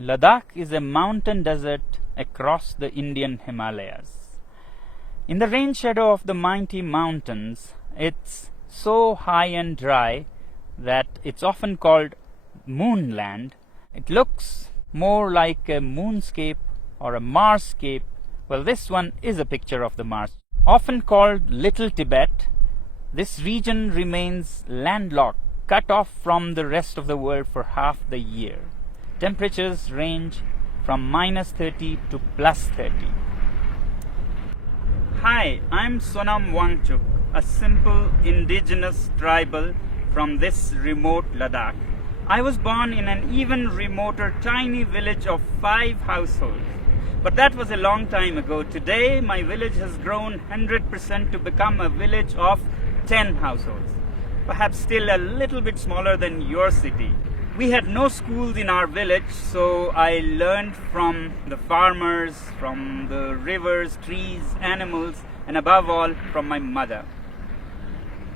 Ladakh is a mountain desert across the Indian Himalayas. In the rain shadow of the mighty mountains, it's so high and dry that it's often called moonland. It looks more like a moonscape or a Marsscape. Well, this one is a picture of the Mars. Often called Little Tibet, this region remains landlocked, cut off from the rest of the world for half the year. Temperatures range from -30 to +30. Hi, I'm Sonam Wangchuk, a simple indigenous tribal from this remote Ladakh. I was born in an even remoter tiny village of 5 households. But that was a long time ago. Today, my village has grown 100% to become a village of 10 households. Perhaps still a little bit smaller than your city. We had no schools in our village, so I learned from the farmers, from the rivers, trees, animals, and above all, from my mother.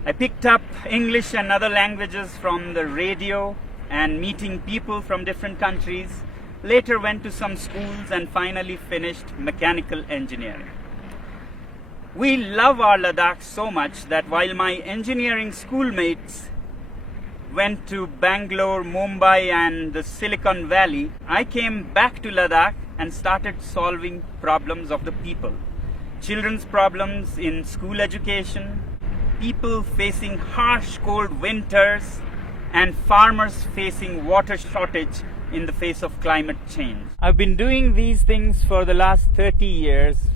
I picked up English and other languages from the radio and meeting people from different countries. Later went to some schools and finally finished mechanical engineering. We love our Ladakh so much that while my engineering schoolmates went to Bangalore, Mumbai and the Silicon Valley, I came back to Ladakh and started solving problems of the people. Children's problems in school education, people facing harsh cold winters, and farmers facing water shortage in the face of climate change. I've been doing these things for the last 30 years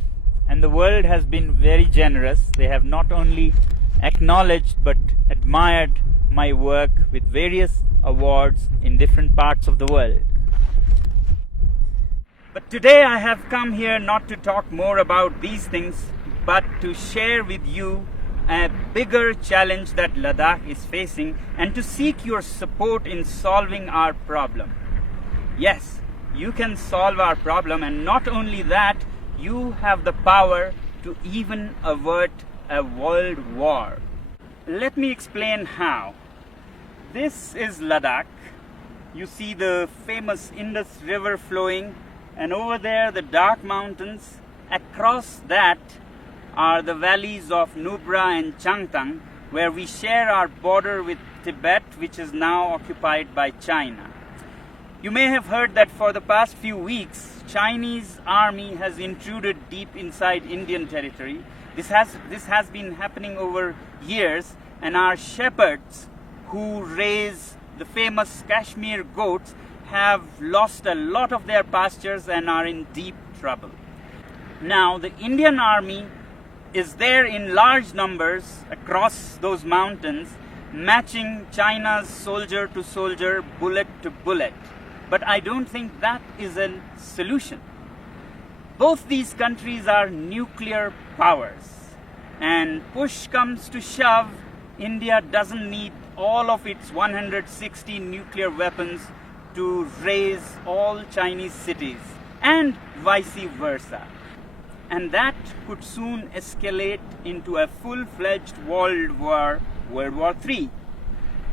and the world has been very generous. They have not only acknowledged but admired my work with various awards in different parts of the world. But today I have come here not to talk more about these things but to share with you a bigger challenge that Ladakh is facing and to seek your support in solving our problem. Yes, you can solve our problem, and not only that, you have the power to even avert a world war. Let me explain how. This is Ladakh. You see the famous Indus River flowing, and over there the dark mountains. Across that are the valleys of Nubra and Changtang, where we share our border with Tibet, which is now occupied by China. You may have heard that for the past few weeks, Chinese army has intruded deep inside Indian territory. This has been happening over years, and our shepherds who raise the famous Kashmir goats have lost a lot of their pastures and are in deep trouble. Now, the Indian army is there in large numbers across those mountains, matching China's soldier to soldier, bullet to bullet. But I don't think that is a solution. Both these countries are nuclear powers. And push comes to shove, India doesn't need all of its 160 nuclear weapons to raise all Chinese cities, and vice versa. And that could soon escalate into a full-fledged world war, World War III.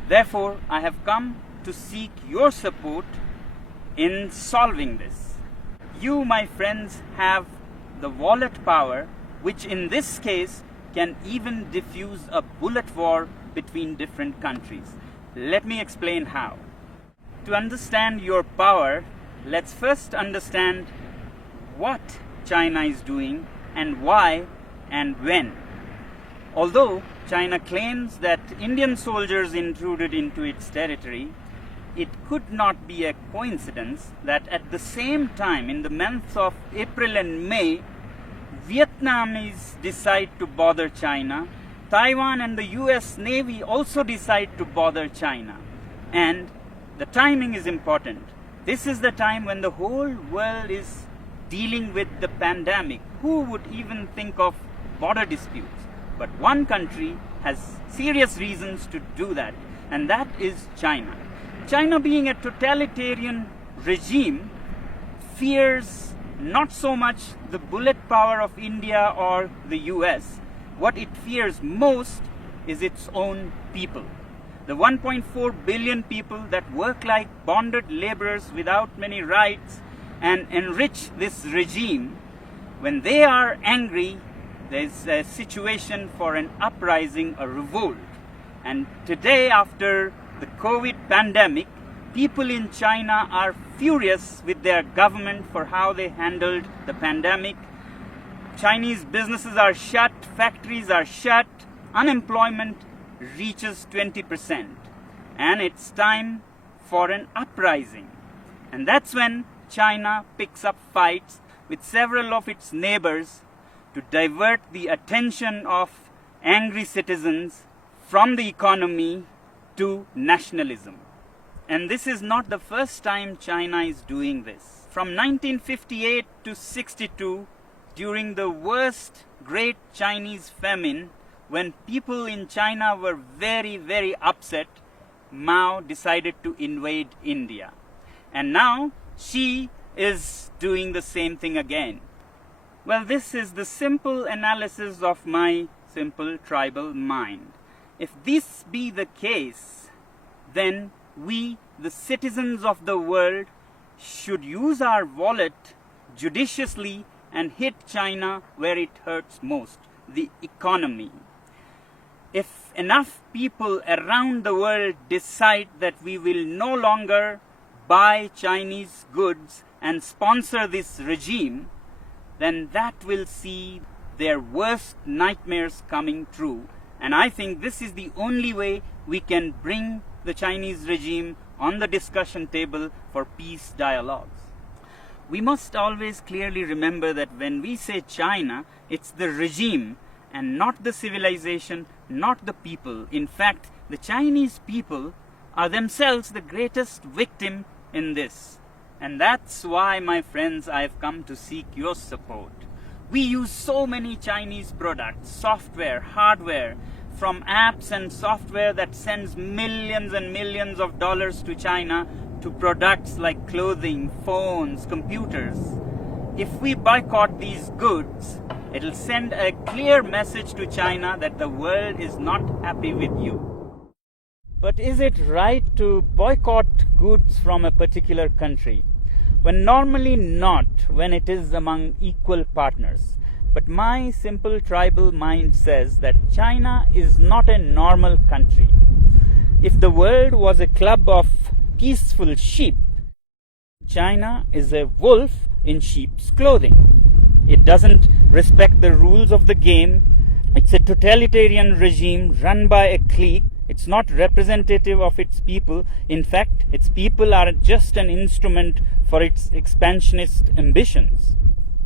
Therefore, I have come to seek your support in solving this. You, my friends, have the wallet power, which in this case can even diffuse a bullet war between different countries. Let me explain how. To understand your power, let's first understand what China is doing and why and when. Although China claims that Indian soldiers intruded into its territory, it could not be a coincidence that at the same time, in the months of April and May, Vietnamese decide to bother China. Taiwan and the US Navy also decide to bother China. And the timing is important. This is the time when the whole world is dealing with the pandemic. Who would even think of border disputes? But one country has serious reasons to do that, and that is China. China, being a totalitarian regime, fears not so much the bullet power of India or the US. What it fears most is its own people. the 1.4 billion people that work like bonded laborers without many rights and enrich this regime, when they are angry, there's a situation for an uprising, a revolt. And today, after the COVID pandemic, people in China are furious with their government for how they handled the pandemic. Chinese businesses are shut, factories are shut, unemployment reaches 20%. And it's time for an uprising. And that's when China picks up fights with several of its neighbors to divert the attention of angry citizens from the economy to nationalism. And this is not the first time China is doing this. From 1958 to 62, during the worst Great Chinese Famine, when people in China were very, very upset, Mao decided to invade India. And now Xi is doing the same thing again. Well, this is the simple analysis of my simple tribal mind. If this be the case, then we, the citizens of the world, should use our wallet judiciously and hit China where it hurts most, the economy. If enough people around the world decide that we will no longer buy Chinese goods and sponsor this regime, then that will see their worst nightmares coming true. And I think this is the only way we can bring the Chinese regime on the discussion table for peace dialogues. We must always clearly remember that when we say China, it's the regime and not the civilization, not the people. In fact, the Chinese people are themselves the greatest victim in this. And that's why, my friends, I've come to seek your support. We use so many Chinese products, software, hardware, from apps and software that sends millions and millions of dollars to China to products like clothing, phones, computers. If we boycott these goods, it'll send a clear message to China that the world is not happy with you. But is it right to boycott goods from a particular country? When normally not, when it is among equal partners. But my simple tribal mind says that China is not a normal country. If the world was a club of peaceful sheep, China is a wolf in sheep's clothing. It doesn't respect the rules of the game. It's a totalitarian regime run by a clique. It's not representative of its people. In fact, its people are just an instrument for its expansionist ambitions.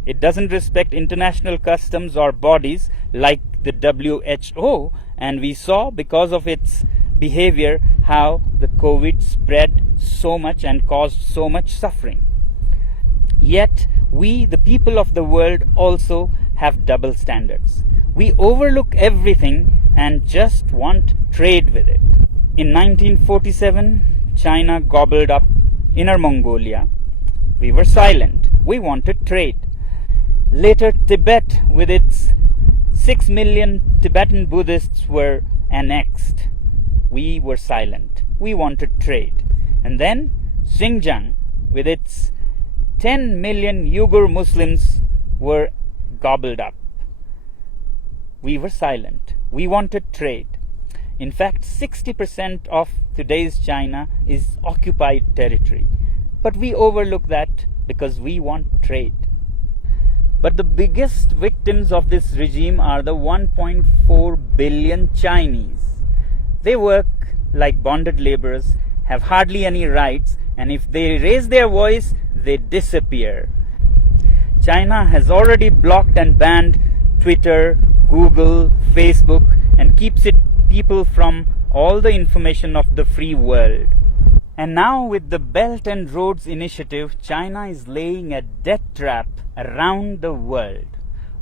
It doesn't respect international customs or bodies like the WHO, and we saw because of its behavior how the COVID spread so much and caused so much suffering. Yet, we, the people of the world, also have double standards. We overlook everything and just want trade with it. In 1947, China gobbled up Inner Mongolia. We were silent. We wanted trade. Later, Tibet, with its 6 million Tibetan Buddhists, were annexed. We were silent. We wanted trade. And then Xinjiang, with its 10 million Uyghur Muslims, were gobbled up. We were silent. We wanted trade. In fact, 60% of today's China is occupied territory. But we overlook that because we want trade. But the biggest victims of this regime are the 1.4 billion Chinese. They work like bonded laborers, have hardly any rights, and if they raise their voice, they disappear. China has already blocked and banned Twitter, Google, Facebook, and keeps its people from all the information of the free world. And now with the Belt and Roads Initiative, China is laying a debt trap around the world.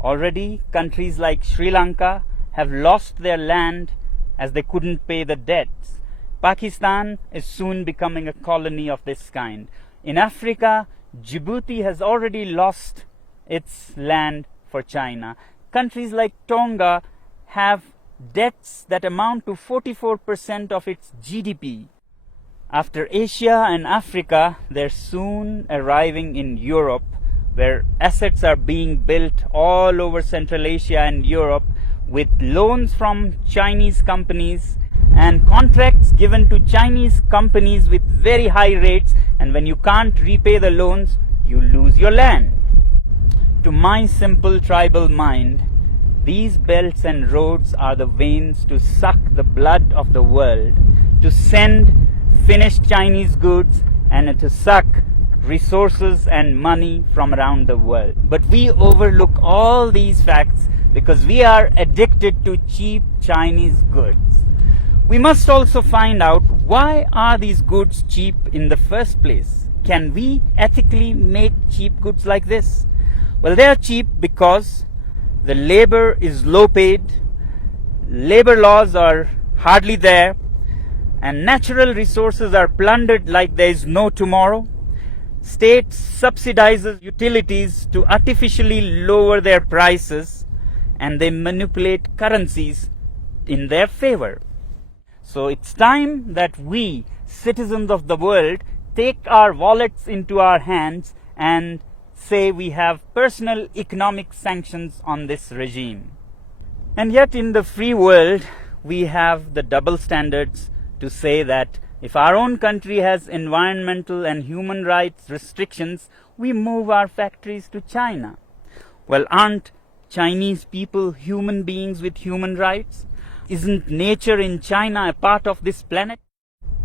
Already, countries like Sri Lanka have lost their land as they couldn't pay the debts. Pakistan is soon becoming a colony of this kind. In Africa, Djibouti has already lost its land for China. Countries like Tonga have debts that amount to 44% of its GDP. After Asia and Africa, they're soon arriving in Europe, where assets are being built all over Central Asia and Europe with loans from Chinese companies and contracts given to Chinese companies with very high rates, and when you can't repay the loans, you lose your land. To my simple tribal mind, these belts and roads are the veins to suck the blood of the world, to send finished Chinese goods and to suck resources and money from around the world. But we overlook all these facts because we are addicted to cheap Chinese goods. We must also find out, why are these goods cheap in the first place? Can we ethically make cheap goods like this? Well, they are cheap because the labor is low paid, labor laws are hardly there, and natural resources are plundered like there is no tomorrow. States subsidizes utilities to artificially lower their prices, and they manipulate currencies in their favor. So it's time that we, citizens of the world, take our wallets into our hands and say we have personal economic sanctions on this regime. And yet in the free world, we have the double standards to say that if our own country has environmental and human rights restrictions, we move our factories to China. Well, aren't Chinese people human beings with human rights? Isn't nature in China a part of this planet?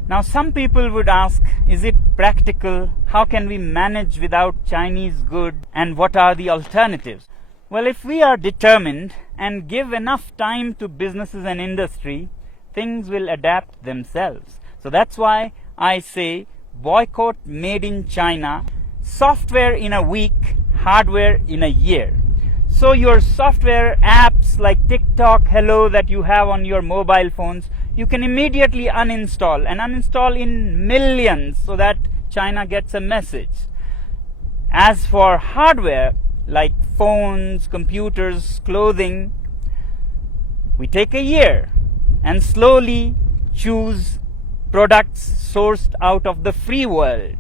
Now, some people would ask, is it practical? How can we manage without Chinese goods? And what are the alternatives? Well, if we are determined and give enough time to businesses and industry, things will adapt themselves. So that's why I say boycott made in China, software in a week, hardware in a year. So your software apps like TikTok, Hello that you have on your mobile phones, you can immediately uninstall and uninstall in millions so that China gets a message. As for hardware like phones, computers, clothing, we take a year and slowly choose products sourced out of the free world.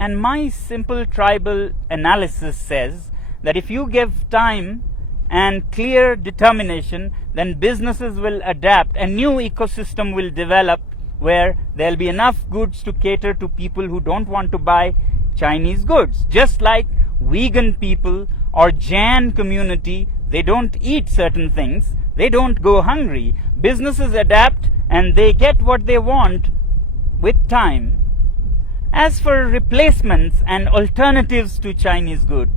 And my simple tribal analysis says that if you give time and clear determination, then businesses will adapt. A new ecosystem will develop where there'll be enough goods to cater to people who don't want to buy Chinese goods. Just like vegan people or Jain community, they don't eat certain things, they don't go hungry. Businesses adapt and they get what they want with time. As for replacements and alternatives to Chinese goods,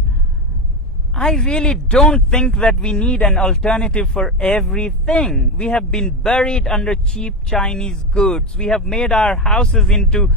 I really don't think that we need an alternative for everything. We have been buried under cheap Chinese goods. We have made our houses into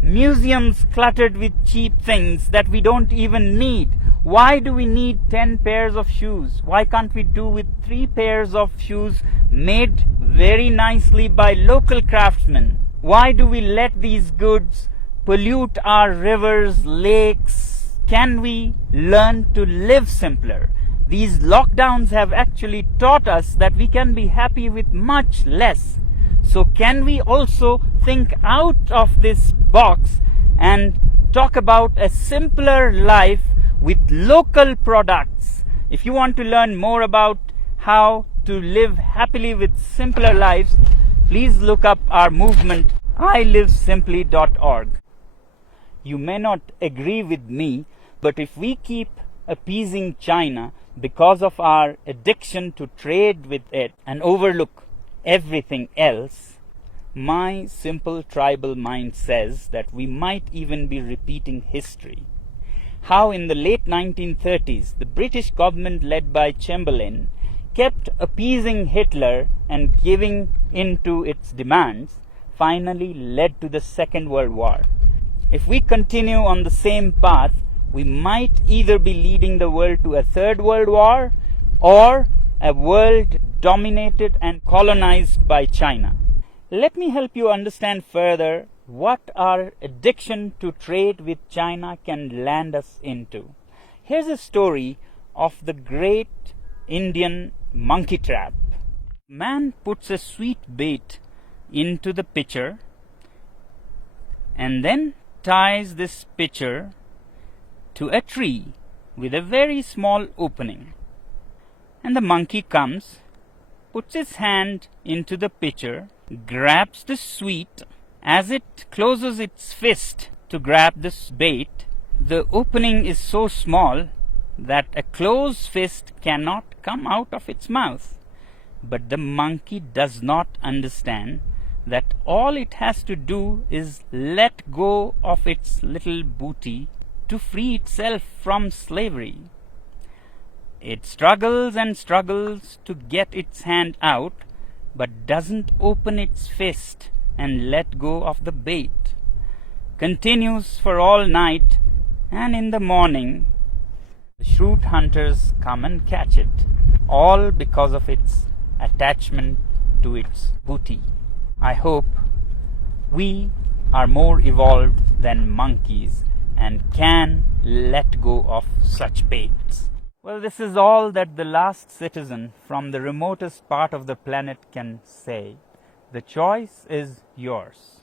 museums cluttered with cheap things that we don't even need. Why do we need 10 pairs of shoes? Why can't we do with 3 pairs of shoes made very nicely by local craftsmen? Why do we let these goods pollute our rivers, lakes? Can we learn to live simpler? These lockdowns have actually taught us that we can be happy with much less. So can we also think out of this box and talk about a simpler life with local products? If you want to learn more about how to live happily with simpler lives, please look up our movement, ilivesimply.org. You may not agree with me, but if we keep appeasing China because of our addiction to trade with it and overlook everything else, my simple tribal mind says that we might even be repeating history. How in the late 1930s, the British government led by Chamberlain kept appeasing Hitler and giving in to its demands, finally led to the Second World War. If we continue on the same path, we might either be leading the world to a third world war or a world dominated and colonized by China. Let me help you understand further what our addiction to trade with China can land us into. Here's a story of the great Indian monkey trap. Man puts a sweet bait into the pitcher and then ties this pitcher to a tree with a very small opening. And the monkey comes, puts his hand into the pitcher, grabs the sweet. As it closes its fist to grab this bait, the opening is so small that a closed fist cannot come out of its mouth. But the monkey does not understand that all it has to do is let go of its little booty to free itself from slavery. It struggles and struggles to get its hand out, but doesn't open its fist and let go of the bait. Continues for all night, and in the morning the shrewd hunters come and catch it, all because of its attachment to its booty. I hope we are more evolved than monkeys and can let go of such baits. Well, this is all that the last citizen from the remotest part of the planet can say. The choice is yours.